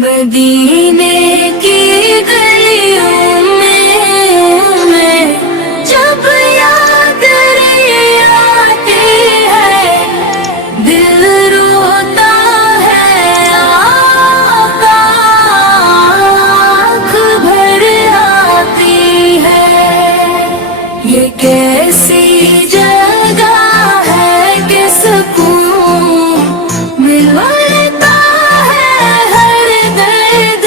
मदीने की गलियों में जब याद रे आती है, दिल रोता है आका, आँख भर आती है। ये कैसी जगह है कि सुकून मिलता है, हर दर्द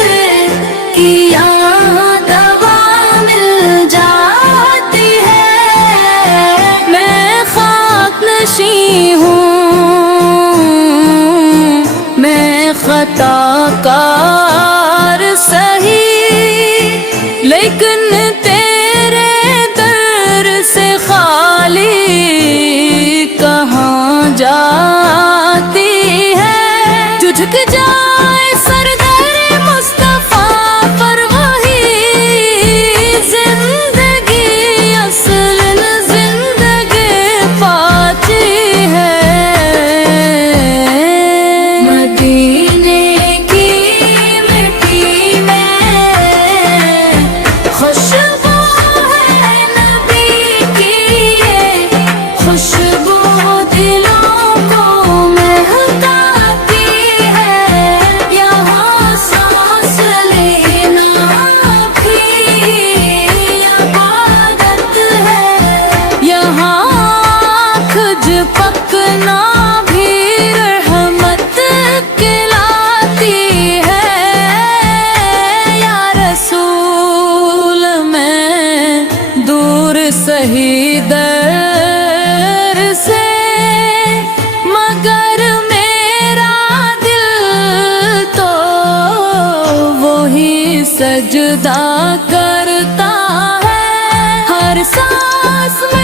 की यहाँ दवा मिल जाती है। मैं खाक नशी हूँ, मैं खताकार सही, लेकिन तेरे दर से खाली कहाँ जाती है। झुक जाए सरदार मुस्तफा पर वही जिंदगी, असल जिंदगी पाती है। मदीने की मिट्टी में खुशबू है नबी की, ये खुशबू दिलों को महकाती है। यहाँ सांस लेना भी इबादत है, यहाँ आँख झपकना भी रहमत कहलाती है। या रसूल मैं दूर सही दर से, मगर मेरा दिल तो वही सजदा करता है। हर सांस में